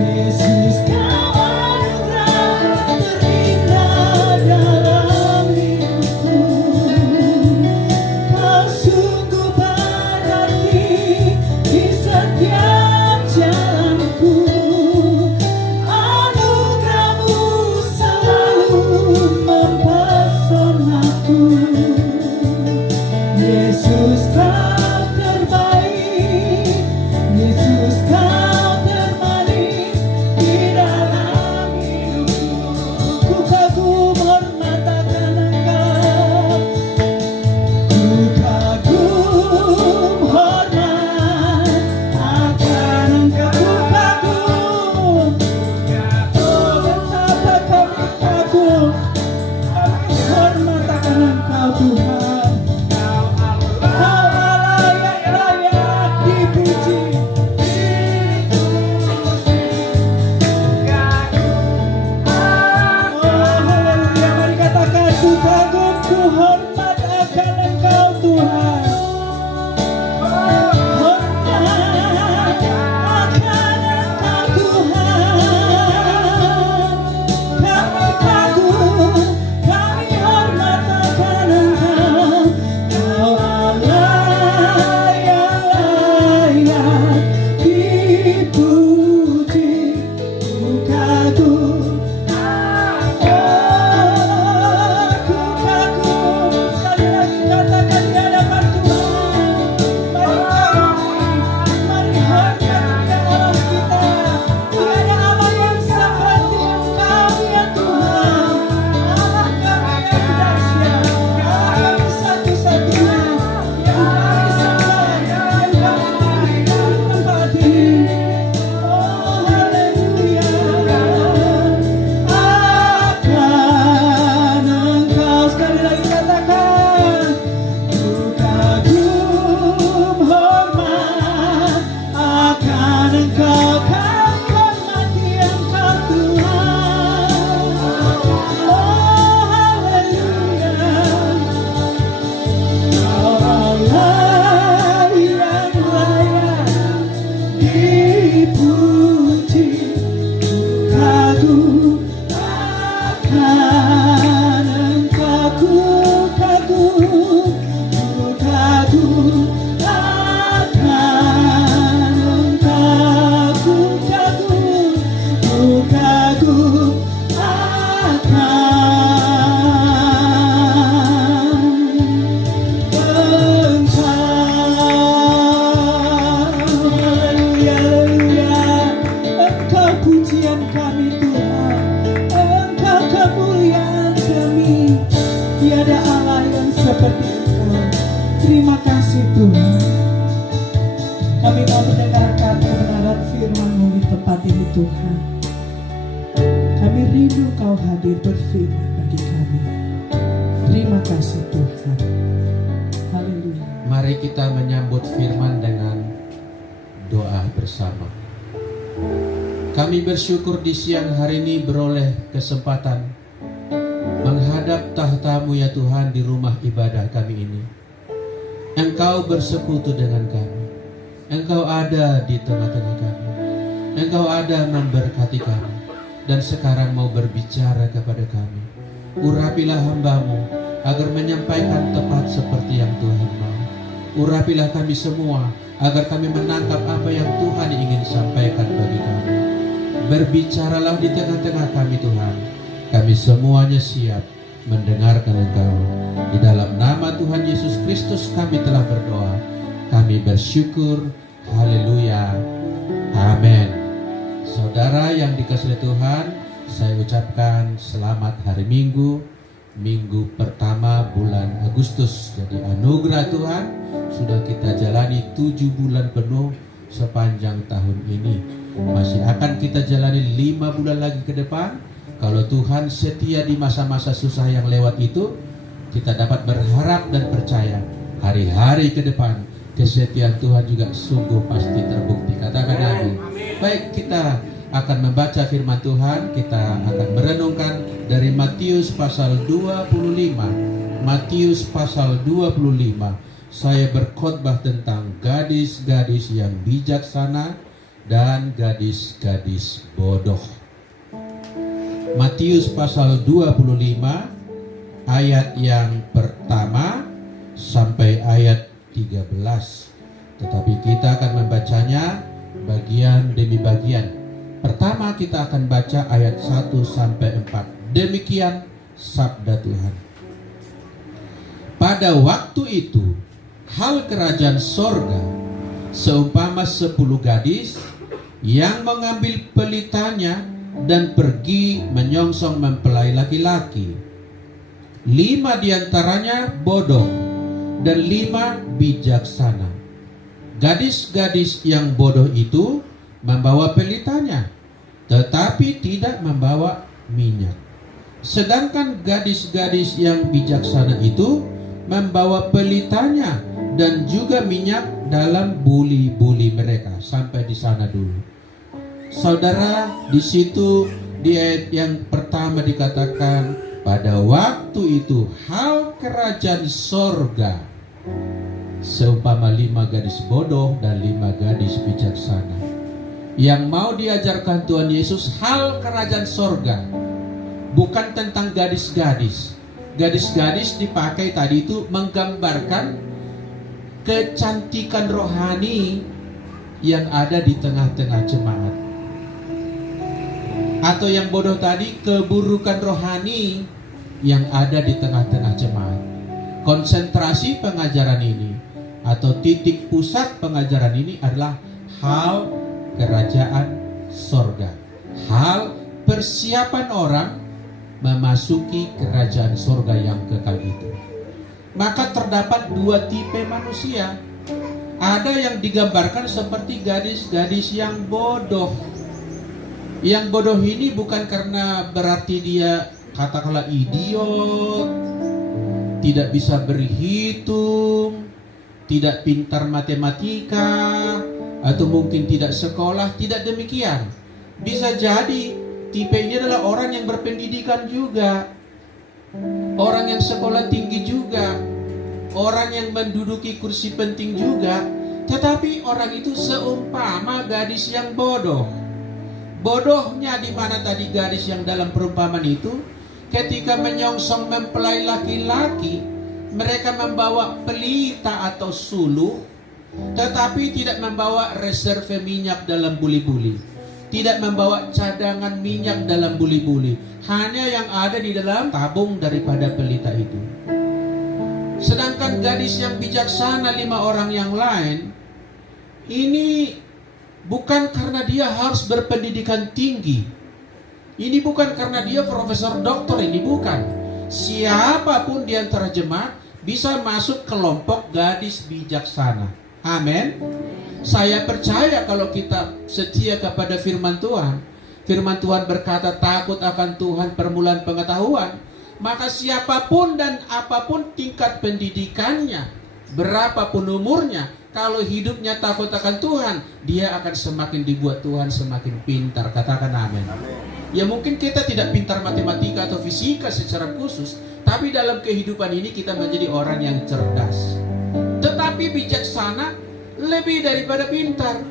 Yesus kau anugerah terindah dalam hidupku. Kau sungguh berarti di setiap jalanku. Anugerahmu selalu mempesonaku. Yesus kau terbaik, Yesus kau termanis di dalam hidupku. Ku kagum hormat akan Engkau, ku kagum hormat akan Engkau, ku kagum, betapa kami kagum, kami hormat akan Engkau Tuhan. Kau Allah yang layak dipuji. Oh haleluya, mari katakan ku kagum, ku hormat akan Engkau Tuhan. Hormat akan Engkau Tuhan. Kami kagum, kami hormat akan Engkau. Kau Allah yang layak dipuji. Ku kagum, ku kagum. Sekali lagi katakan di hadapan Tuhan. Mari kagumi, mari hormati Allah kita. Tiada Allah yang seperti Engkau ya Tuhan. Allah kami yang dahsyat, kami satu-satunya yang kami sembah, yang kami tempati. Oh haleluya, akan Engkau. Sekali lagi katakan, ku kagum hormat akan Engkau. Kami hormati Engkau Tuhan. Oh haleluya, Kau Allah yang layak dipuji. Ku kagum akan Engkau, ku kagum, ku kagum akan Engkau, ku kagum, ku kagum akan Haleluya, haleluya. Engkau pujian kami Tuhan, Engkau kemuliaan kami. Tiada Allah yang seperti Engkau. Terima kasih Tuhan. Kami mau mendengarkan kebenaran firman-Mu di tempat ini Tuhan. Kami rindu Kau hadir berfirman bagi kami. Terima kasih Tuhan. Haleluya. Mari kita menyambut firman dengan doa bersama. Kami bersyukur di siang hari ini beroleh kesempatan menghadap tahta-Mu ya Tuhan di rumah ibadah kami ini. Engkau bersekutu dengan kami. Engkau ada di tengah-tengah kami. Engkau ada memberkati kami. Dan sekarang mau berbicara kepada kami. Urapilah hamba-Mu agar menyampaikan tepat seperti yang Tuhan mau. Urapilah kami semua agar kami menangkap apa yang Tuhan ingin sampaikan bagi kami. Berbicaralah di tengah-tengah kami Tuhan. Kami semuanya siap mendengarkan Engkau. Di dalam nama Tuhan Yesus Kristus kami telah berdoa. Kami bersyukur. Haleluya. Amin. Saudara yang dikasihi Tuhan, saya ucapkan selamat hari Minggu. Minggu pertama bulan Agustus. Jadi anugerah Tuhan sudah kita jalani 7 bulan penuh sepanjang tahun ini. Masih akan kita jalani 5 bulan lagi ke depan. Kalau Tuhan setia di masa-masa susah yang lewat itu, kita dapat berharap dan percaya hari-hari ke depan kesetiaan Tuhan juga sungguh pasti terbukti. Katakan amin. Baik, kita akan membaca firman Tuhan. Kita akan merenungkan dari Matius pasal 25. Matius pasal 25. Saya berkhotbah tentang gadis-gadis yang bijaksana, dan gadis-gadis bodoh. Matius pasal 25 ayat yang pertama sampai ayat 13. Tetapi kita akan membacanya bagian demi bagian. Pertama kita akan baca ayat 1 sampai 4. Demikian sabda Tuhan. Pada waktu itu, hal kerajaan sorga seumpama 10 gadis yang mengambil pelitanya dan pergi menyongsong mempelai laki-laki. 5 diantaranya bodoh dan 5 bijaksana. Gadis-gadis yang bodoh itu membawa pelitanya, tetapi tidak membawa minyak. Sedangkan gadis-gadis yang bijaksana itu membawa pelitanya dan juga minyak dalam buli-buli mereka. Sampai di sana dulu. Saudara, di situ di ayat yang pertama dikatakan, pada waktu itu hal kerajaan sorga seumpama 5 gadis bodoh dan 5 gadis bijaksana. Yang mau diajarkan Tuhan Yesus hal kerajaan sorga, bukan tentang gadis-gadis. Gadis-gadis dipakai tadi itu menggambarkan kecantikan rohani yang ada di tengah-tengah jemaat. Atau yang bodoh tadi, keburukan rohani yang ada di tengah-tengah jemaat. Konsentrasi pengajaran ini atau titik pusat pengajaran ini adalah hal kerajaan sorga. Hal persiapan orang memasuki kerajaan sorga yang kekal itu. Maka terdapat 2 tipe manusia. Ada yang digambarkan seperti gadis-gadis yang bodoh. Yang bodoh ini bukan karena berarti dia katakanlah idiot, tidak bisa berhitung, tidak pintar matematika, atau mungkin tidak sekolah. Tidak demikian. Bisa jadi tipe ini adalah orang yang berpendidikan juga, orang yang sekolah tinggi juga, orang yang menduduki kursi penting juga. Tetapi orang itu seumpama gadis yang bodoh. Bodohnya di mana tadi gadis yang dalam perumpamaan itu? Ketika menyongsong mempelai laki-laki, mereka membawa pelita atau suluh, tetapi tidak membawa reserve minyak dalam buli-buli, tidak membawa cadangan minyak dalam buli-buli. Hanya yang ada di dalam tabung daripada pelita itu. Sedangkan gadis yang bijaksana 5 orang yang lain, ini bukan karena dia harus berpendidikan tinggi. Ini bukan karena dia profesor doktor, ini bukan. Siapapun di antara jemaat bisa masuk kelompok gadis bijaksana. Amin. Saya percaya kalau kita setia kepada firman Tuhan. Firman Tuhan berkata takut akan Tuhan permulaan pengetahuan. Maka siapapun dan apapun tingkat pendidikannya, berapapun umurnya, kalau hidupnya takut akan Tuhan, dia akan semakin dibuat Tuhan semakin pintar. Katakan amin. Ya mungkin kita tidak pintar matematika atau fisika secara khusus, tapi dalam kehidupan ini kita menjadi orang yang cerdas. Tetapi bijaksana lebih daripada pintar,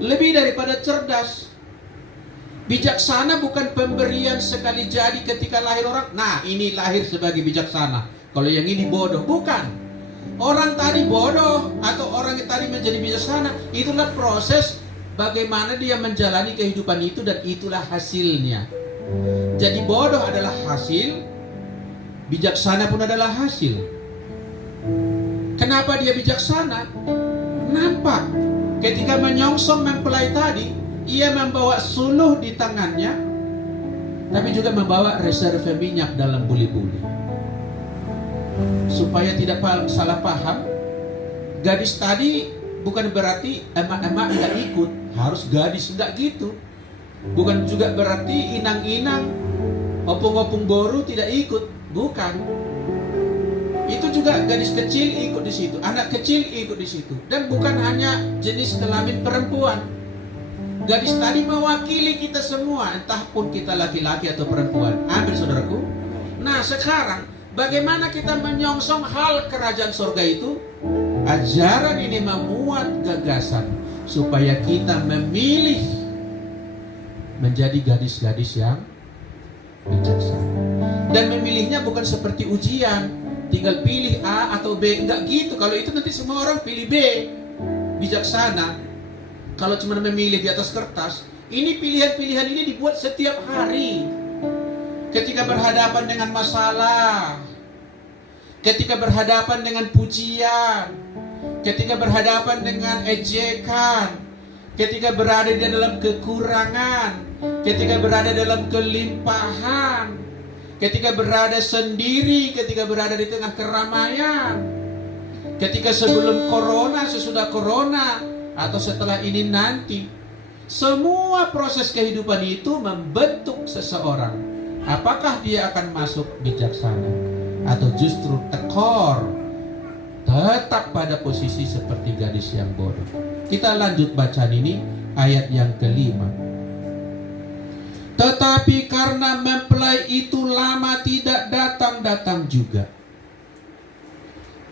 lebih daripada cerdas. Bijaksana bukan pemberian sekali jadi ketika lahir orang. Nah, ini lahir sebagai bijaksana. Kalau yang ini bodoh, bukan. Orang tadi bodoh atau orang yang tadi menjadi bijaksana, itulah proses bagaimana dia menjalani kehidupan itu dan itulah hasilnya. Jadi bodoh adalah hasil, bijaksana pun adalah hasil. Kenapa dia bijaksana? Nampak ketika menyongsong mempelai tadi, ia membawa suluh di tangannya, tapi juga membawa reserve minyak dalam buli-buli. Supaya tidak salah paham, gadis tadi bukan berarti emak-emak enggak ikut, harus gadis, enggak gitu. Bukan juga berarti inang-inang, opung-opung boru tidak ikut, bukan. Itu juga gadis kecil ikut di situ, anak kecil ikut di situ, dan bukan hanya jenis kelamin perempuan. Gadis tadi mewakili kita semua, entah pun kita laki-laki atau perempuan. Amin, saudaraku. Nah, sekarang bagaimana kita menyongsong hal kerajaan surga itu? Ajaran ini memuat gagasan supaya kita memilih menjadi gadis-gadis yang bijaksana. Dan memilihnya bukan seperti ujian, tinggal pilih A atau B, enggak gitu. Kalau itu nanti semua orang pilih B, bijaksana. Kalau cuma memilih di atas kertas, ini pilihan-pilihan ini dibuat setiap hari. Ketika berhadapan dengan masalah, ketika berhadapan dengan pujian, ketika berhadapan dengan ejekan, ketika berada di dalam kekurangan, ketika berada dalam kelimpahan, ketika berada sendiri, ketika berada di tengah keramaian, ketika sebelum corona, sesudah corona, atau setelah ini nanti, semua proses kehidupan itu membentuk seseorang. Apakah dia akan masuk bijaksana atau justru tekor, tetap pada posisi seperti gadis yang bodoh. Kita lanjut bacaan ini, ayat yang kelima. Tetapi karena mempelai itu lama tidak datang-datang juga,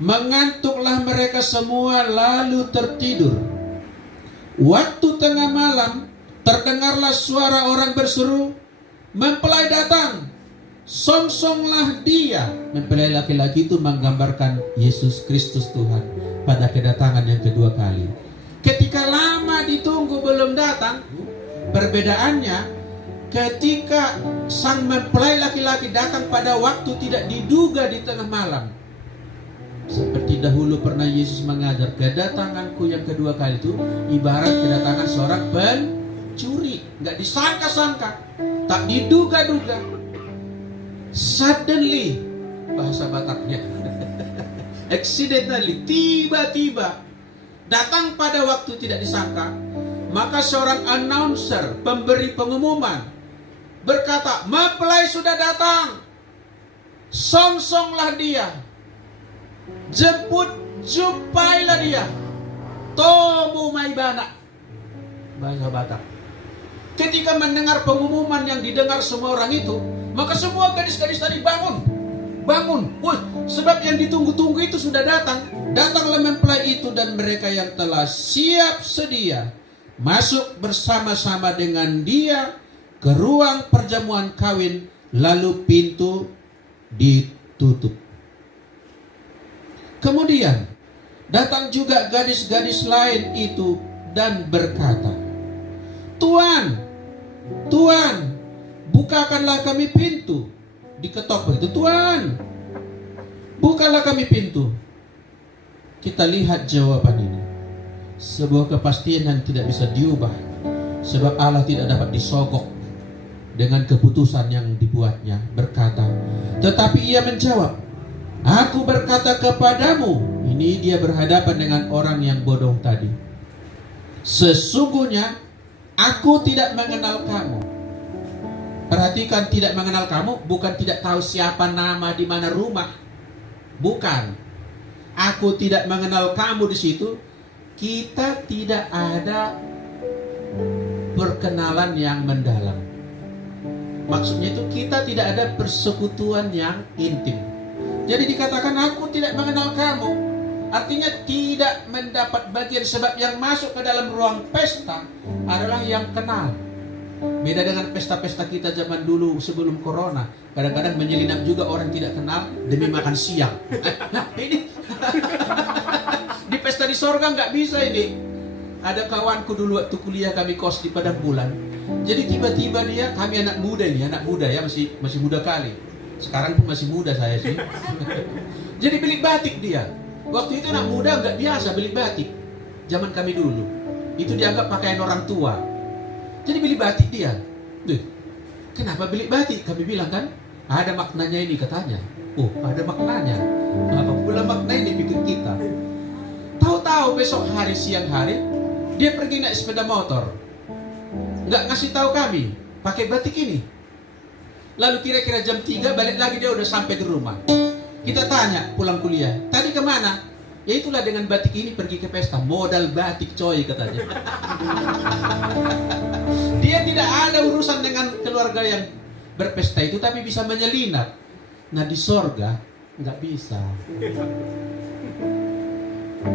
mengantuklah mereka semua lalu tertidur. Waktu tengah malam terdengarlah suara orang berseru, mempelai datang, songsonglah dia. Mempelai laki-laki itu menggambarkan Yesus Kristus Tuhan pada kedatangan yang kedua kali. Ketika lama ditunggu belum datang, perbedaannya ketika sang mempelai laki-laki datang pada waktu tidak diduga di tengah malam. Seperti dahulu pernah Yesus mengajar, kedatanganku yang kedua kali itu ibarat kedatangan seorang pencuri, nggak disangka-sangka, tak diduga-duga. Suddenly, bahasa Bataknya, accidentally, tiba-tiba datang pada waktu tidak disangka. Maka seorang announcer, pemberi pengumuman, berkata, mempelai sudah datang, songsonglah dia, jemput, jumpailah dia, tomu maibana, bahasa Batak. Ketika mendengar pengumuman yang didengar semua orang itu, maka semua gadis-gadis tadi bangun. Wah, sebab yang ditunggu-tunggu itu sudah datang. Datanglah mempelai itu dan mereka yang telah siap sedia masuk bersama-sama dengan dia ke ruang perjamuan kawin, lalu pintu ditutup. Kemudian datang juga gadis-gadis lain itu dan berkata, Tuan, bukakanlah kami pintu. Diketok begitu, Tuan, bukalah kami pintu. Kita lihat jawaban ini, sebuah kepastian yang tidak bisa diubah, sebab Allah tidak dapat disogok dengan keputusan yang dibuatnya. Berkata, tetapi ia menjawab, aku berkata kepadamu, ini dia berhadapan dengan orang yang bodoh tadi, sesungguhnya aku tidak mengenal kamu. Perhatikan, tidak mengenal kamu bukan tidak tahu siapa nama, di mana rumah. Bukan. Aku tidak mengenal kamu di situ. Kita tidak ada perkenalan yang mendalam. Maksudnya itu kita tidak ada persekutuan yang intim. Jadi dikatakan aku tidak mengenal kamu, artinya tidak mendapat bagian, sebab yang masuk ke dalam ruang pesta adalah yang kenal. Beda dengan pesta-pesta kita zaman dulu sebelum corona. Kadang-kadang menyelinap juga orang tidak kenal demi makan siang. Nah, ini di pesta di sorga nggak bisa ini. Ada kawanku dulu waktu kuliah, kami kos di Padang Bulan. Jadi tiba-tiba dia, kami anak muda ya, masih muda kali. Sekarang pun masih muda saya sih. Jadi beli batik dia. Waktu itu anak muda nggak biasa beli batik. Zaman kami dulu itu dianggap pakaian orang tua. Jadi beli batik dia. Kenapa beli batik? Kami bilang kan, ada maknanya ini katanya. Oh, ada maknanya. Apa pula makna ini pikir kita. Tahu-tahu besok hari, siang hari, dia pergi naik sepeda motor. Nggak ngasih tahu kami, pakai batik ini. Lalu kira-kira jam 3 balik lagi, dia udah sampai di rumah. Kita tanya pulang kuliah, tadi kemana? Ya itulah, dengan batik ini pergi ke pesta. Modal batik coy katanya. Dia tidak ada urusan dengan keluarga yang berpesta itu, tapi bisa menyelinap. Nah di sorga nggak bisa.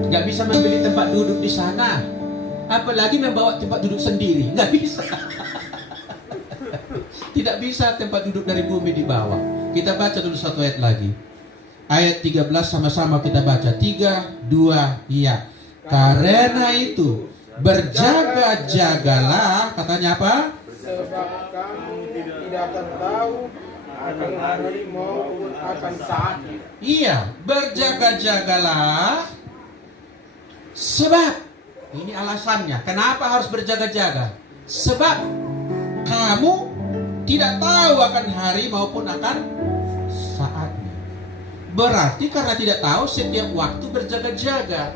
Nggak bisa membeli tempat duduk di sana. Apalagi membawa tempat duduk sendiri, nggak bisa. Tidak bisa tempat duduk dari bumi dibawa. Kita baca dulu satu ayat lagi. Ayat 13 sama-sama kita baca. 3, 2, ya. Karena itu berjaga-jagalah, katanya apa? Sebab kamu tidak akan tahu akan hari maupun akan saatnya. Iya, berjaga-jagalah. Sebab, ini alasannya. Kenapa harus berjaga-jaga? Sebab kamu tidak tahu akan hari maupun akan saatnya. Berarti karena tidak tahu, setiap waktu berjaga-jaga.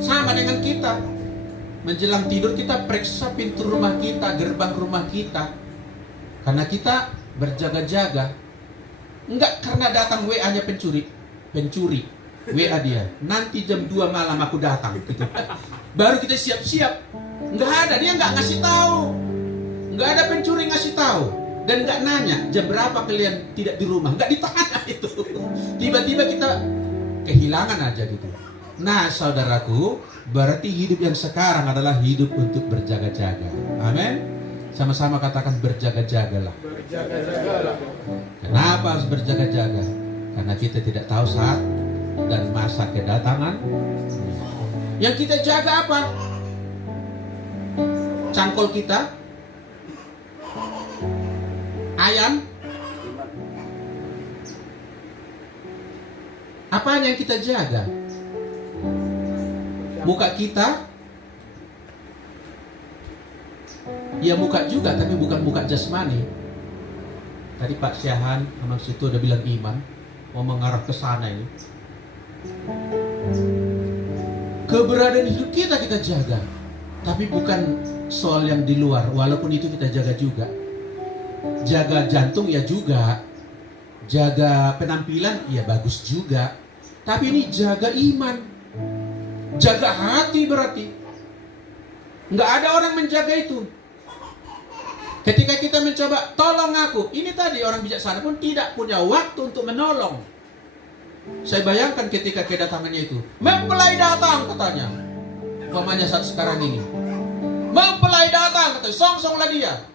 Sama dengan kita. Menjelang tidur kita periksa pintu rumah kita, gerbang rumah kita. Karena kita berjaga-jaga. Enggak karena datang WA-nya pencuri. WA dia, nanti jam 2 malam aku datang gitu. Baru kita siap-siap. Enggak ada, dia enggak ngasih tahu. Enggak ada pencuri ngasih tahu. Dan enggak nanya jam berapa kalian tidak di rumah. Enggak ditanya itu. Tiba-tiba kita kehilangan aja gitu. Nah saudaraku, berarti hidup yang sekarang adalah hidup untuk berjaga-jaga. Amin. Sama-sama katakan berjaga-jagalah. Berjaga-jagalah. Kenapa harus berjaga-jaga? Karena kita tidak tahu saat dan masa kedatangan. Yang kita jaga apa? Cangkol kita, ayam. Apa yang kita jaga? Muka kita. Ya muka juga, tapi bukan muka jasmani. Tadi Pak Syahan sama situ udah bilang iman, mau mengarah ke sana ini. Keberadaan hidup kita jaga, tapi bukan soal yang di luar. Walaupun itu kita jaga juga. Jaga jantung ya juga, jaga penampilan ya bagus juga. Tapi ini jaga iman, jaga hati berarti. Nggak ada orang menjaga itu. Ketika kita mencoba tolong aku, ini tadi orang bijaksana pun tidak punya waktu untuk menolong. Saya bayangkan ketika kedatangannya itu, mempelai datang katanya. Umpamanya saat sekarang ini, mempelai datang katanya, song-songlah dia.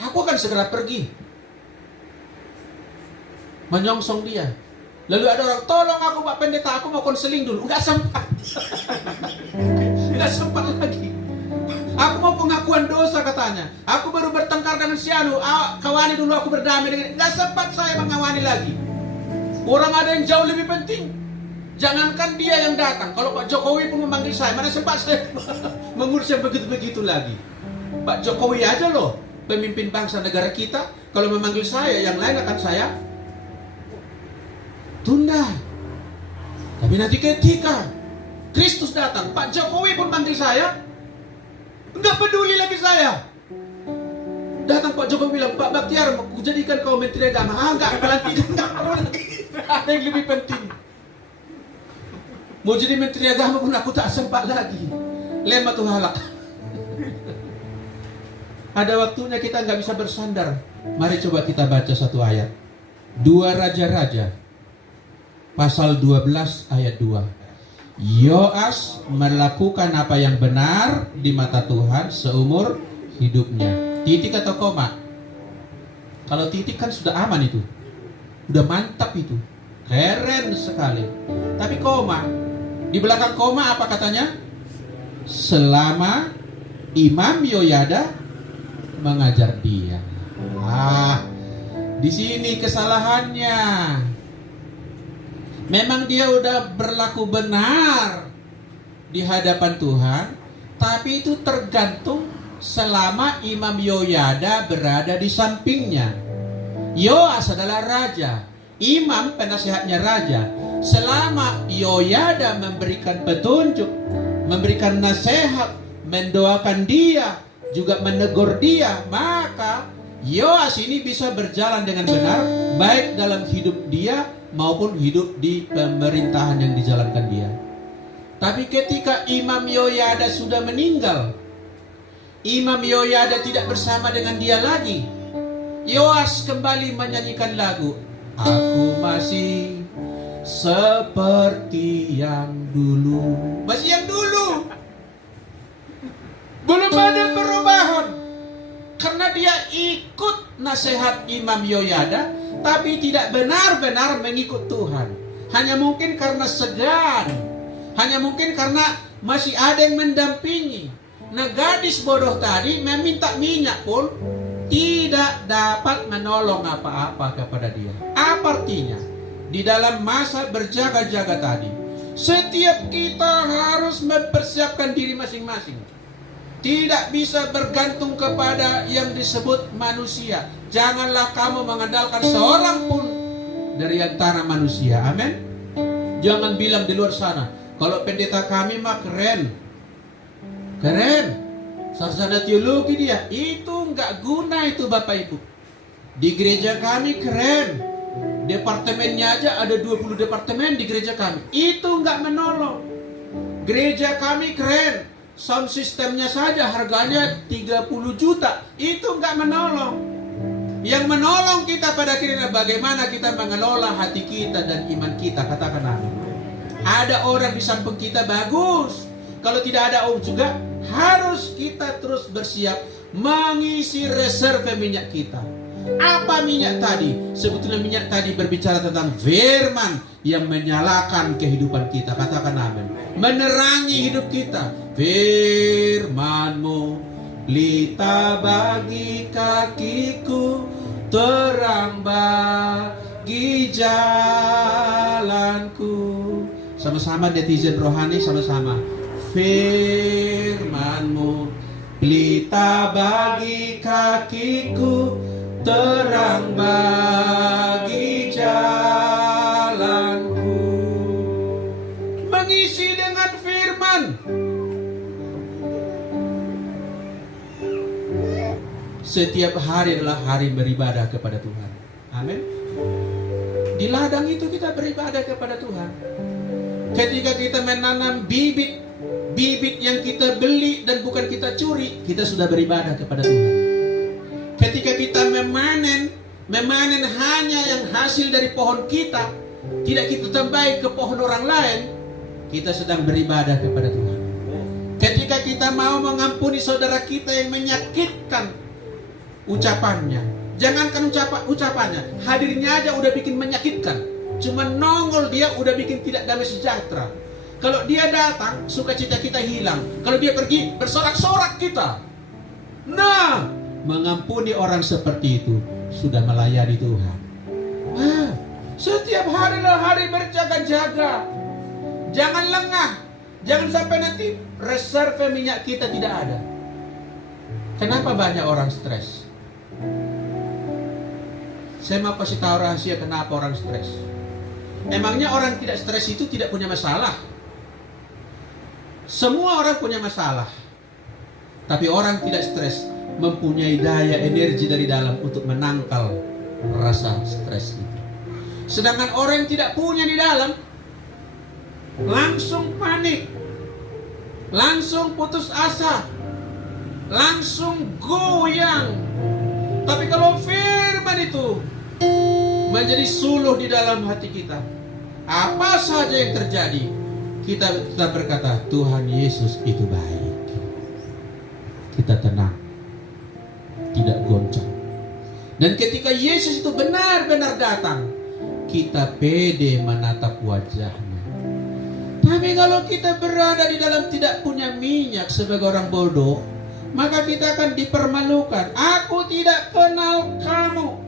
Aku akan segera pergi menyongsong dia. Lalu ada orang, tolong aku Pak Pendeta, aku mau konseling dulu. Enggak sempat. Enggak sempat lagi. Aku mau pengakuan dosa katanya. Aku baru bertengkar dengan si Anu. Kawani dulu aku berdamai dengan. Enggak sempat saya mengawani lagi. Orang ada yang jauh lebih penting. Jangankan dia yang datang. Kalau Pak Jokowi pun memanggil saya, mana sempat saya mengurus yang begitu-begitu lagi. Pak Jokowi aja loh, pemimpin bangsa negara kita. Kalau memanggil saya, yang lain akan saya tunda. Tapi nanti ketika Kristus datang, Pak Jokowi pun manggil saya, enggak peduli lagi saya. Datang Pak Jokowi bilang, Pak Baktiar, aku jadikan kau Menteri Agama. Enggak, pelantikan enggak mau lagi. Ada yang lebih penting. Mau jadi Menteri Agama pun aku tak sempat lagi. Lema tuh halak. Ada waktunya kita nggak bisa bersandar. Mari coba kita baca satu ayat. 2 Raja-Raja pasal 12 ayat 2. Yoas melakukan apa yang benar di mata Tuhan seumur hidupnya. Titik atau koma? Kalau titik kan sudah aman itu. Udah mantap itu. Keren sekali. Tapi koma, di belakang koma apa katanya? Selama Imam Yoyada mengajar dia. Di sini kesalahannya. Memang dia udah berlaku benar di hadapan Tuhan, tapi itu tergantung selama Imam Yoyada berada di sampingnya. Yoas adalah raja, imam penasihatnya raja. Selama Yoyada memberikan petunjuk, memberikan nasihat, mendoakan dia, juga menegur dia, maka Yoas ini bisa berjalan dengan benar, baik dalam hidup dia maupun hidup di pemerintahan yang dijalankan dia. Tapi ketika Imam Yoyada sudah meninggal, Imam Yoyada tidak bersama dengan dia lagi, Yoas kembali menyanyikan lagu, aku masih seperti yang dulu. Masih yang dulu. Belum ada perubahan. Karena dia ikut nasihat Imam Yoyada, tapi tidak benar-benar mengikut Tuhan. Hanya mungkin karena segan. Hanya mungkin karena masih ada yang mendampingi. Nah, gadis bodoh tadi meminta minyak pun tidak dapat menolong apa-apa kepada dia. Apa artinya? Di dalam masa berjaga-jaga tadi, setiap kita harus mempersiapkan diri masing-masing. Tidak bisa bergantung kepada yang disebut manusia. Janganlah kamu mengandalkan seorang pun dari antara manusia. Amin. Jangan bilang di luar sana, kalau pendeta kami mah keren. Keren. Sarjana teologi dia. Itu nggak guna itu Bapak Ibu. Di gereja kami keren. Departemennya aja ada 20 departemen di gereja kami. Itu nggak menolong. Gereja kami keren. Sound sistemnya saja harganya 30 juta. Itu nggak menolong. Yang menolong kita pada akhirnya bagaimana kita mengelola hati kita dan iman kita. Katakan amin. Ada orang di samping kita bagus. Kalau tidak ada orang juga, harus kita terus bersiap mengisi reserve minyak kita. Apa minyak tadi? Sebetulnya minyak tadi berbicara tentang firman yang menyalakan kehidupan kita. Katakan amin. Menerangi hidup kita. Firman-Mu pelita bagi kakiku, terang bagi jalanku. Sama-sama netizen rohani, sama-sama. Firman-Mu pelita bagi kakiku, terang bagi jalanku. Mengisi dengan firman. Setiap hari adalah hari beribadah kepada Tuhan. Amin. Di ladang itu kita beribadah kepada Tuhan. Ketika kita menanam bibit yang kita beli dan bukan kita curi, kita sudah beribadah kepada Tuhan. Ketika kita memanen hanya yang hasil dari pohon kita, tidak kita tambahi ke pohon orang lain, kita sedang beribadah kepada Tuhan. Ketika kita mau mengampuni saudara kita yang menyakitkan ucapannya, jangankan ucapannya, hadirnya aja udah bikin menyakitkan. Cuma nongol dia udah bikin tidak damai sejahtera. Kalau dia datang, sukacita kita hilang. Kalau dia pergi, bersorak-sorak kita. Nah, mengampuni orang seperti itu sudah melayani Tuhan. Setiap hari adalah hari berjaga-jaga. Jangan lengah. Jangan sampai nanti reserve minyak kita tidak ada. Kenapa banyak orang stres? Saya mau kasih tahu rahasia kenapa orang stres. Emangnya orang tidak stres itu tidak punya masalah? Semua orang punya masalah. Tapi orang tidak stres mempunyai daya energi dari dalam untuk menangkal rasa stres itu. Sedangkan orang yang tidak punya di dalam langsung panik, langsung putus asa, langsung goyang. Tapi kalau firman itu menjadi suluh di dalam hati kita, apa saja yang terjadi, kita tetap berkata, Tuhan Yesus itu baik. Kita tenang, tidak goncang. Dan ketika Yesus itu benar-benar datang, kita pede menatap wajahnya. Tapi kalau kita berada di dalam tidak punya minyak sebagai orang bodoh, maka kita akan dipermalukan. Aku tidak kenal kamu.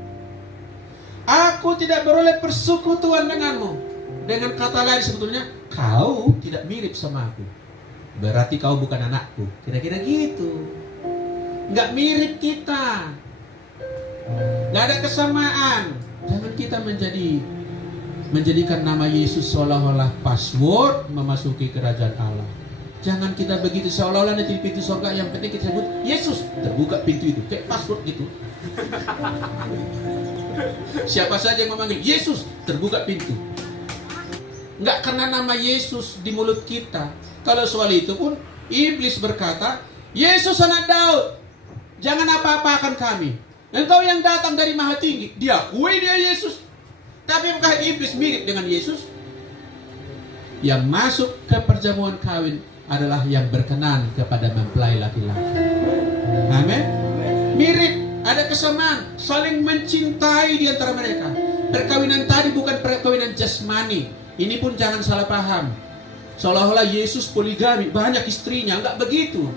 Aku tidak beroleh persekutuan denganmu. Dengan kata lain sebetulnya, kau tidak mirip sama aku. Berarti kau bukan anakku. Kira-kira gitu. Nggak mirip kita. Nggak ada kesamaan. Jangan kita menjadikan nama Yesus seolah-olah password memasuki kerajaan Allah. Jangan kita begitu seolah-olah nanti pintu surga yang penting kita sebut Yesus, terbuka pintu itu kayak password gitu. Siapa saja yang memanggil Yesus, terbuka pintu. Enggak karena nama Yesus di mulut kita. Kalau soal itu pun iblis berkata, Yesus anak Daud, jangan apa-apakan kami. Engkau yang datang dari Maha Tinggi, diakui dia Yesus. Tapi apakah iblis mirip dengan Yesus? Yang masuk ke perjamuan kawin adalah yang berkenan kepada mempelai laki-laki. Amin. Mirip, ada kesamaan, saling mencintai di antara mereka. Perkawinan tadi bukan perkawinan jasmani. Ini pun jangan salah paham. Seolah-olah Yesus poligami, banyak istrinya. Enggak begitu.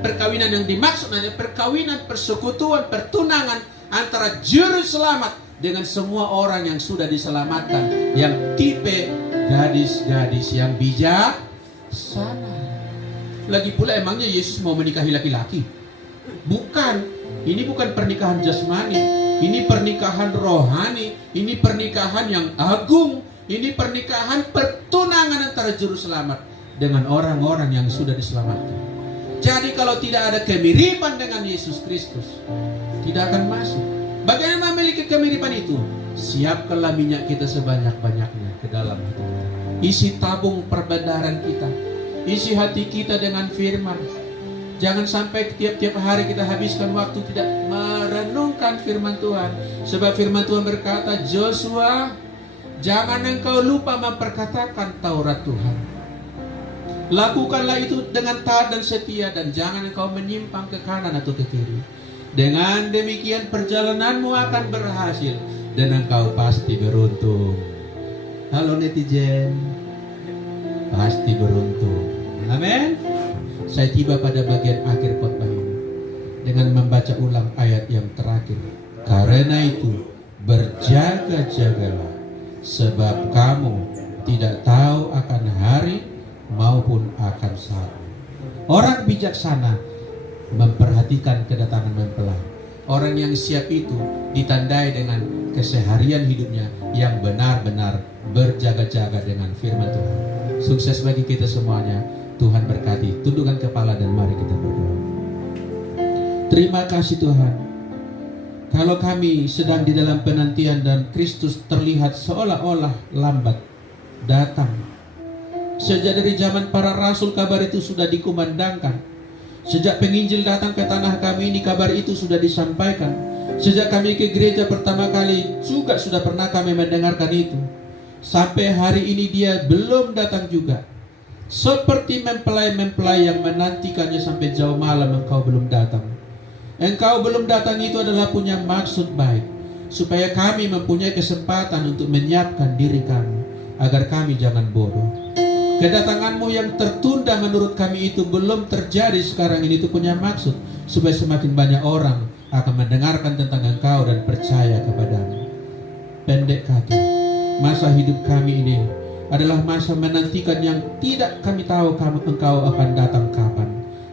Perkawinan yang dimaksud adalah perkawinan, persekutuan, pertunangan antara juru selamat dengan semua orang yang sudah diselamatkan, yang tipe gadis-gadis yang bijaksana. Lagi pula emangnya Yesus mau menikahi laki-laki? Bukan. Ini bukan pernikahan jasmani. Ini pernikahan rohani. Ini pernikahan yang agung. Ini pernikahan pertunangan antara juru selamat dengan orang-orang yang sudah diselamatkan. Jadi kalau tidak ada kemiripan dengan Yesus Kristus, tidak akan masuk. Bagaimana memiliki kemiripan itu? Siapkanlah minyak kita sebanyak-banyaknya ke dalam hati kita. Isi tabung perbendaharaan kita. Isi hati kita dengan firman. Jangan sampai tiap-tiap hari kita habiskan waktu tidak merenungkan firman Tuhan. Sebab firman Tuhan berkata, Joshua, jangan engkau lupa memperkatakan Taurat Tuhan. Lakukanlah itu dengan taat dan setia, dan jangan engkau menyimpang ke kanan atau ke kiri. Dengan demikian perjalananmu akan berhasil dan engkau pasti beruntung. Halo netizen, pasti beruntung. Amin. Saya tiba pada bagian akhir khotbah ini dengan membaca ulang ayat yang terakhir. Karena itu berjaga-jagalah, sebab kamu tidak tahu akan hari maupun akan saat. Orang bijaksana memperhatikan kedatangan mempelai. Orang yang siap itu ditandai dengan keseharian hidupnya yang benar-benar berjaga-jaga dengan firman Tuhan. Sukses bagi kita semuanya. Tuhan berkati. Tundukkan kepala dan mari kita berdoa. Terima kasih Tuhan. Kalau kami sedang di dalam penantian dan Kristus terlihat seolah-olah lambat datang. Sejak dari zaman para rasul kabar itu sudah dikumandangkan. Sejak penginjil datang ke tanah kami ini kabar itu sudah disampaikan. Sejak kami ke gereja pertama kali juga sudah pernah kami mendengarkan itu. Sampai hari ini dia belum datang juga. Seperti mempelai-mempelai yang menantikannya sampai jauh malam, engkau belum datang. Engkau belum datang itu adalah punya maksud baik, supaya kami mempunyai kesempatan untuk menyiapkan diri kami, agar kami jangan bodoh. Kedatanganmu yang tertunda menurut kami itu belum terjadi sekarang ini, itu punya maksud supaya semakin banyak orang akan mendengarkan tentang engkau dan percaya kepadamu. Pendek kata, masa hidup kami ini adalah masa menantikan yang tidak kami tahu engkau akan datang kapan.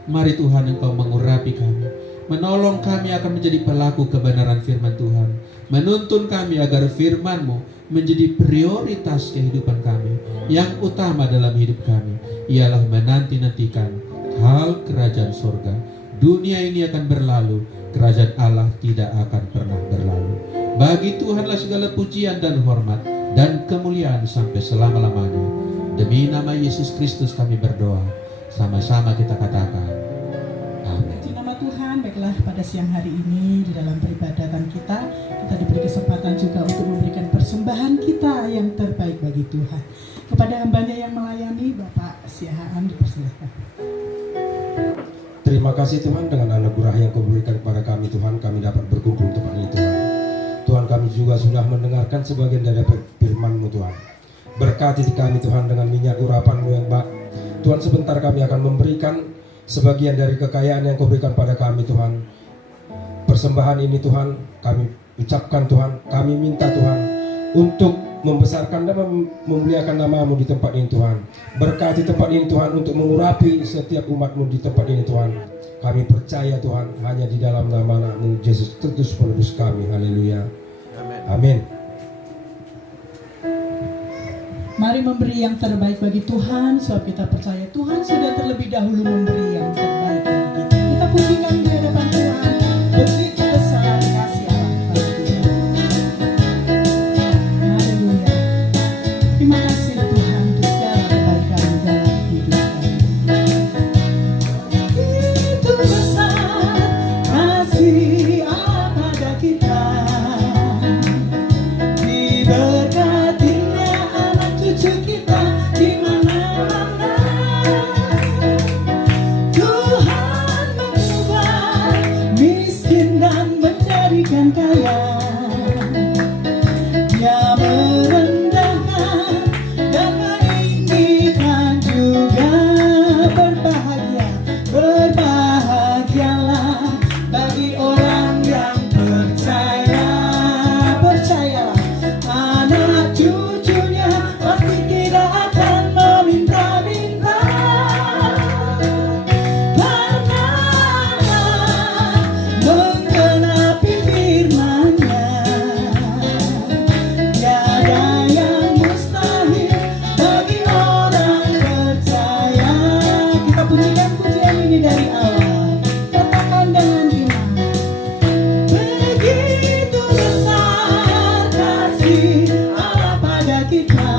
Mari Tuhan, engkau mengurapi kami, menolong kami akan menjadi pelaku kebenaran firman Tuhan, menuntun kami agar firman-Mu menjadi prioritas kehidupan kami. Yang utama dalam hidup kami ialah menanti-nantikan hal kerajaan surga. Dunia ini akan berlalu, kerajaan Allah tidak akan pernah berlalu. Bagi Tuhanlah segala pujian dan hormat dan kemuliaan sampai selama-lamanya. Demi nama Yesus Kristus kami berdoa. Sama-sama kita katakan amin. Puji nama Tuhan. Baiklah, pada siang hari ini di dalam peribadatan kita diberi kesempatan juga untuk memberikan persembahan kita yang terbaik bagi Tuhan. Kepada hambanya yang melayani, Bapak Siahaan, dipersilakan. Terima kasih Tuhan, dengan anugerah yang Kau berikan kepada kami Tuhan, kami dapat berkumpul di tempat ini Tuhan. Tuhan, kami juga sudah mendengarkan sebagian dari firman-Mu Tuhan. Berkati kami Tuhan dengan minyak urapan-Mu yang baik. Tuhan, sebentar kami akan memberikan sebagian dari kekayaan yang Kau berikan pada kami Tuhan. Persembahan ini Tuhan, kami ucapkan Tuhan, kami minta Tuhan untuk membesarkan dan memuliakan nama-Mu di tempat ini Tuhan. Berkati tempat ini Tuhan untuk mengurapi setiap umat-Mu di tempat ini Tuhan. Kami percaya Tuhan, hanya di dalam nama Anak-Mu Yesus Kristus penebus kami. Haleluya. Amin. Mari memberi yang terbaik bagi Tuhan, sebab kita percaya Tuhan sudah terlebih dahulu memberi yang terbaik bagi kita. Kita pujikan di hadapan Tuhan. Begitu besar kasih Allah bagi kita. Haleluya. Terima kasih Tuhan untuk segala kebaikan dalam hidup kami. Begitu besar kasih Allah pada kita. Diberkatinya anak cucu kita di mana-mana. menjadikan kaya. Dia merendahkan dan meninggikan juga. Berbahagialah bagi orang yang percaya. Percayalah, anak cucunya pasti tidak akan meminta-minta. Karena menggenapi firman-Nya, tiada yang mustahil bagi orang percaya. Kita pujikan pujian ini dari awal. Katakan dengan iman. Begitu besar kasih Allah pada kita.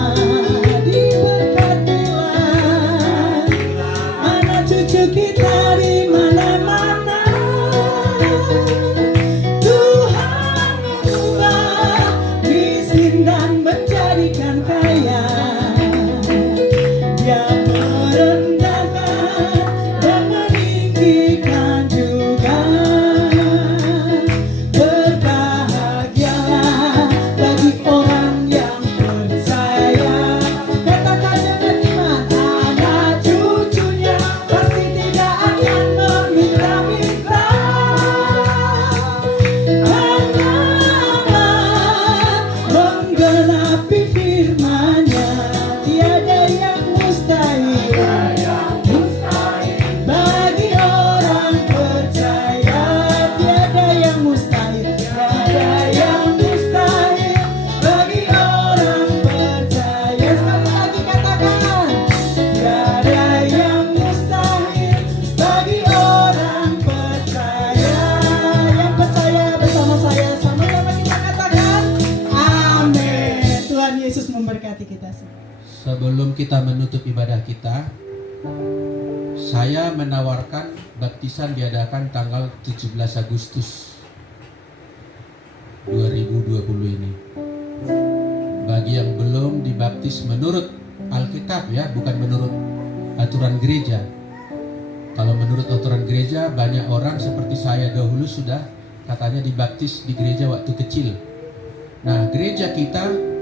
Diberkatilah anak cucu kita di mana-mana. Tuhan mengubah miskin dan menjadikan kaya. Dia merendahkan dan meninggikan juga. Berbahagialah bagi orang yang percaya. Katakan dengan iman, anak cucunya pasti tidak akan meminta-minta. Karena menggenapi firman-Nya, tiada yang mustahil bagi orang percaya. Tiada yang mustahil, tiada yang mustahil bagi orang percaya. Sekali lagi katakan, tiada yang mustahil bagi orang percaya. Yang percaya bersama saya, sama-sama kita katakan amin. Tuhan Yesus memberkati kita semua. Sebelum kita menutup ibadah kita, saya menawarkan baptisan diadakan tanggal 17 Agustus 2020 ini. Bagi yang belum dibaptis menurut Alkitab ya, bukan menurut aturan gereja. Kalau menurut aturan gereja, banyak orang seperti saya dahulu sudah katanya dibaptis di gereja waktu kecil. Nah, gereja kita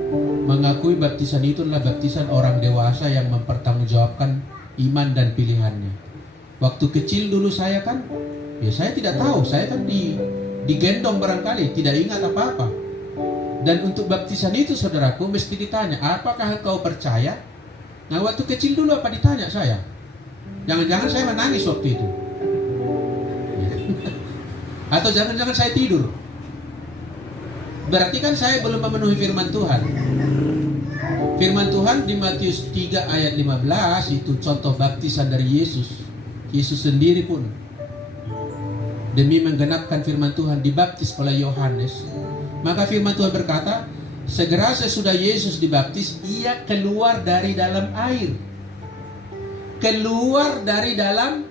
mengakui baptisan itu adalah baptisan orang dewasa yang mempertanggungjawabkan iman dan pilihannya. Waktu kecil dulu saya kan, ya saya tidak tahu, saya kan digendong barangkali, tidak ingat apa-apa. Dan untuk baptisan itu saudaraku mesti ditanya, apakah engkau percaya? Nah waktu kecil dulu apa ditanya saya? Jangan-jangan saya menangis waktu itu. Atau jangan-jangan saya tidur. Berarti kan saya belum memenuhi firman Tuhan. Firman Tuhan di Matius 3 ayat 15 itu contoh baptisan dari Yesus. Yesus sendiri pun demi menggenapkan firman Tuhan dibaptis oleh Yohanes. Maka firman Tuhan berkata, segera sesudah Yesus dibaptis, ia keluar dari dalam air. Keluar dari dalam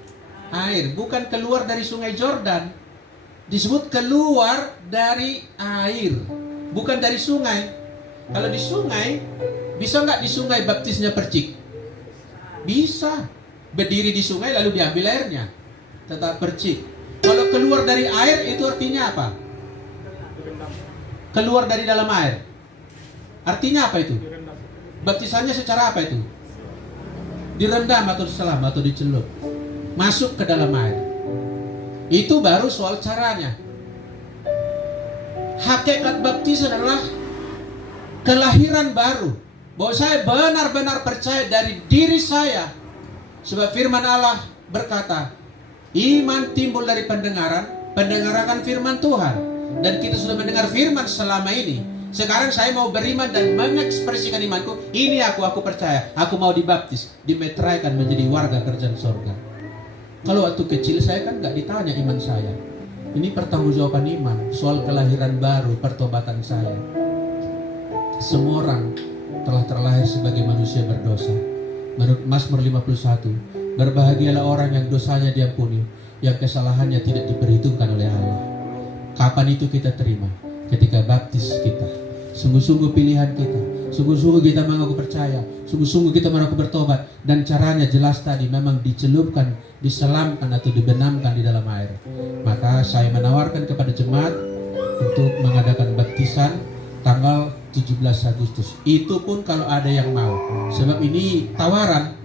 air, bukan keluar dari sungai Yordan. Disebut keluar dari air, bukan dari sungai. Kalau di sungai, bisa nggak di sungai baptisnya percik? Bisa. Berdiri di sungai lalu diambil airnya, tetap percik. Kalau keluar dari air itu artinya apa? Keluar dari dalam air. Artinya apa itu? Baptisannya secara apa itu? Direndam atau diselam atau dicelup, masuk ke dalam air. Itu baru soal caranya. Hakikat baptisan adalah kelahiran baru. Bahwa saya benar-benar percaya dari diri saya. Sebab firman Allah berkata, iman timbul dari pendengaran, pendengaran akan firman Tuhan. Dan kita sudah mendengar firman selama ini. Sekarang saya mau beriman dan mengekspresikan imanku. Ini aku percaya. Aku mau dibaptis, dimeteraikan menjadi warga kerajaan sorga. Kalau waktu kecil saya kan gak ditanya iman saya. Ini pertanggungjawaban iman, soal kelahiran baru, pertobatan saya. Semua orang telah terlahir sebagai manusia berdosa. Menurut Mazmur 51, berbahagialah orang yang dosanya diampuni, yang kesalahannya tidak diperhitungkan oleh Allah. Kapan itu kita terima? Ketika baptis kita. Sungguh-sungguh pilihan kita, sungguh-sungguh kita mengaku percaya, sungguh-sungguh kita mengaku bertobat. Dan caranya jelas tadi, memang dicelupkan, diselamkan atau dibenamkan di dalam air. Maka saya menawarkan kepada jemaat baptisan tanggal 17 Agustus. Itu pun kalau ada yang mau. Sebab ini tawaran.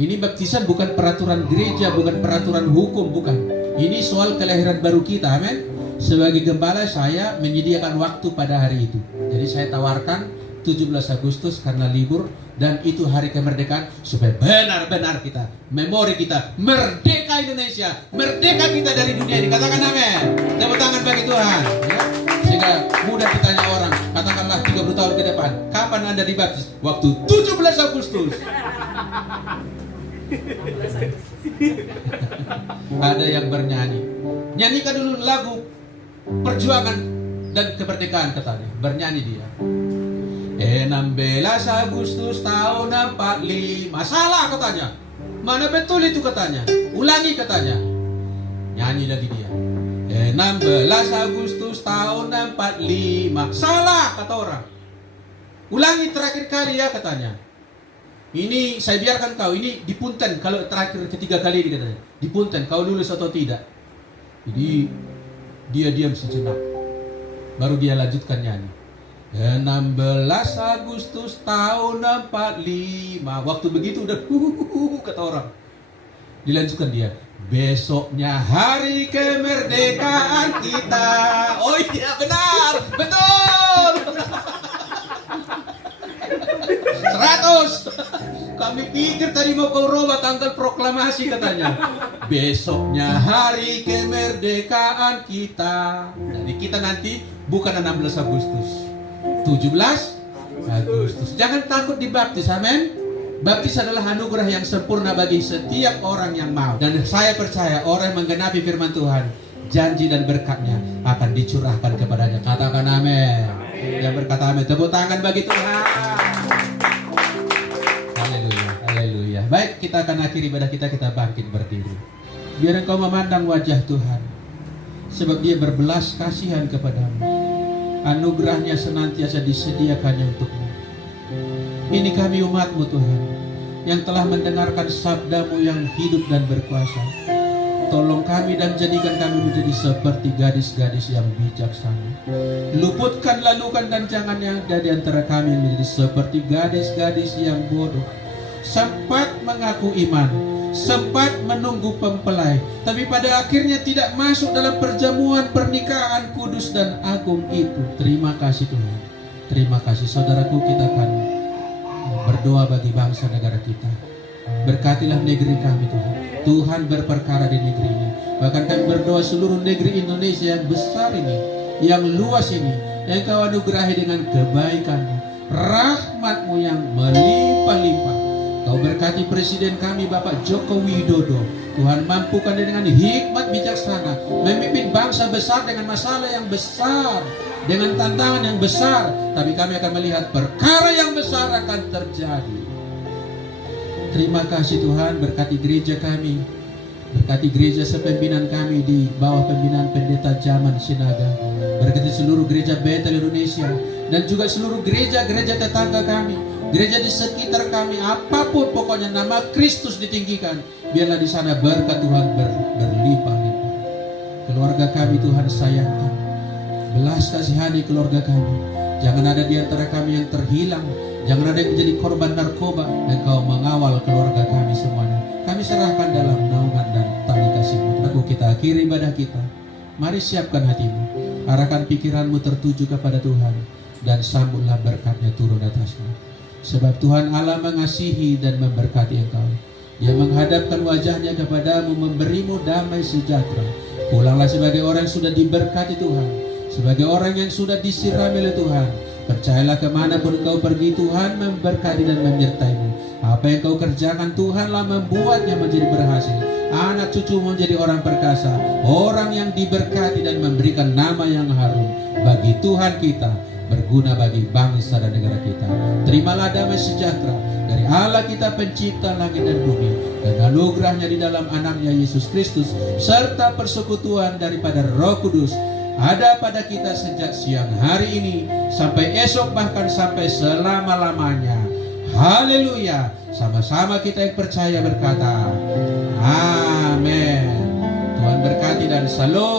Ini baptisan bukan peraturan gereja, bukan peraturan hukum, bukan. Ini soal kelahiran baru kita, amin. Sebagai gembala saya menyediakan waktu pada hari itu. Jadi saya tawarkan 17 Agustus karena libur, dan itu hari kemerdekaan, supaya benar-benar kita, memori kita, merdeka Indonesia, merdeka kita dari dunia ini. Katakan amin. Tepuk tangan bagi Tuhan, ya. Sehingga mudah ditanya orang, katakanlah 30 tahun ke depan, kapan Anda dibaptis? Waktu 17 Agustus. Ada yang bernyanyi, nyanyikan dulu lagu perjuangan dan kemerdekaan, katanya. Bernyanyi dia, 16 Agustus tahun 45. Salah katanya. Mana betul itu katanya. Ulangi katanya. Nyanyi lagi dia, 16 Agustus tahun 45. Salah kata orang. Ulangi terakhir kali ya katanya. Ini saya biarkan kau, ini dipunten kalau terakhir ketiga kali ini katanya. Dipunten kau lulus atau tidak. Jadi dia diam sejenak. Baru dia lanjutkan nyanyi. 16 Agustus tahun 45. Waktu begitu udah kata orang. Dilanjutkan dia, besoknya hari kemerdekaan kita. Oh iya benar, betul. 100. Kami pikir tadi mau kau robah tanggal proklamasi katanya. Besoknya hari kemerdekaan kita. Jadi kita nanti bukan 16 Agustus, 17 Agustus. Jangan takut dibaptis, amin. Baptis adalah anugerah yang sempurna bagi setiap orang yang mau. Dan saya percaya orang yang menggenapi firman Tuhan, janji dan berkatnya akan dicurahkan kepadanya. Katakan amin. Yang berkata amin, tepuk tangan bagi Tuhan. Haleluya, haleluya. Baik, kita akan akhiri ibadah kita bangkit berdiri. Biar engkau memandang wajah Tuhan, sebab Dia berbelas kasihan kepadamu. Anugerahnya senantiasa disediakannya untukmu. Ini kami umat-Mu Tuhan, yang telah mendengarkan sabda-Mu yang hidup dan berkuasa. Tolong kami dan jadikan kami menjadi seperti gadis-gadis yang bijaksana. Luputkan, lalukan dan jangan yang ada di antara kami menjadi seperti gadis-gadis yang bodoh. Sempat mengaku iman, sempat menunggu mempelai, tapi pada akhirnya tidak masuk dalam perjamuan pernikahan kudus dan agung itu. Terima kasih Tuhan. Terima kasih. Saudaraku, kita akan berdoa bagi bangsa negara kita. Berkatilah negeri kami Tuhan. Tuhan berperkara di negeri ini. Bahkan kami berdoa seluruh negeri Indonesia yang besar ini, yang luas ini, yang Kau anugerahi dengan kebaikan-Mu, rahmat-Mu yang melimpah-limpah. Kau berkati presiden kami Bapak Joko Widodo. Tuhan mampukan dia dengan hikmat bijaksana memimpin bangsa besar dengan masalah yang besar, dengan tantangan yang besar. Tapi kami akan melihat perkara yang besar akan terjadi. Terima kasih Tuhan, berkati gereja kami, berkati gereja sepimpinan kami di bawah pembinaan Pendeta Zaman Sinaga. Berkati seluruh gereja Betel Indonesia dan juga seluruh gereja-gereja tetangga kami, gereja di sekitar kami, apapun pokoknya nama Kristus ditinggikan. Biarlah di sana berkat Tuhan berlimpah-limpah. Keluarga kami Tuhan sayangkan, belas kasihani keluarga kami. Jangan ada di antara kami yang terhilang, jangan ada yang menjadi korban narkoba. Dan Kau mengawal keluarga kami semuanya. Kami serahkan dalam naungan dan tali kasih-Mu. Aku kita akhiri ibadah kita. Mari siapkan hatimu, arahkan pikiranmu tertuju kepada Tuhan, dan sambutlah berkatnya turun atasmu. Sebab Tuhan Allah mengasihi dan memberkati engkau. Dia menghadapkan wajahnya kepadamu, memberimu damai sejahtera. Pulanglah sebagai orang yang sudah diberkati Tuhan, sebagai orang yang sudah disirami oleh Tuhan. Percayalah kemanapun kau pergi, Tuhan memberkati dan menyertaimu. Apa yang kau kerjakan, Tuhanlah membuatnya menjadi berhasil. Anak cucu menjadi orang perkasa, orang yang diberkati dan memberikan nama yang harum bagi Tuhan kita, berguna bagi bangsa dan negara kita. Terimalah damai sejahtera dari Allah kita pencipta langit dan bumi, dan anugerahnya di dalam anaknya Yesus Kristus, serta persekutuan daripada Roh Kudus ada pada kita sejak siang hari ini sampai esok, bahkan sampai selama-lamanya. Haleluya. Sama-sama kita yang percaya berkata amin. Tuhan berkati dan salam.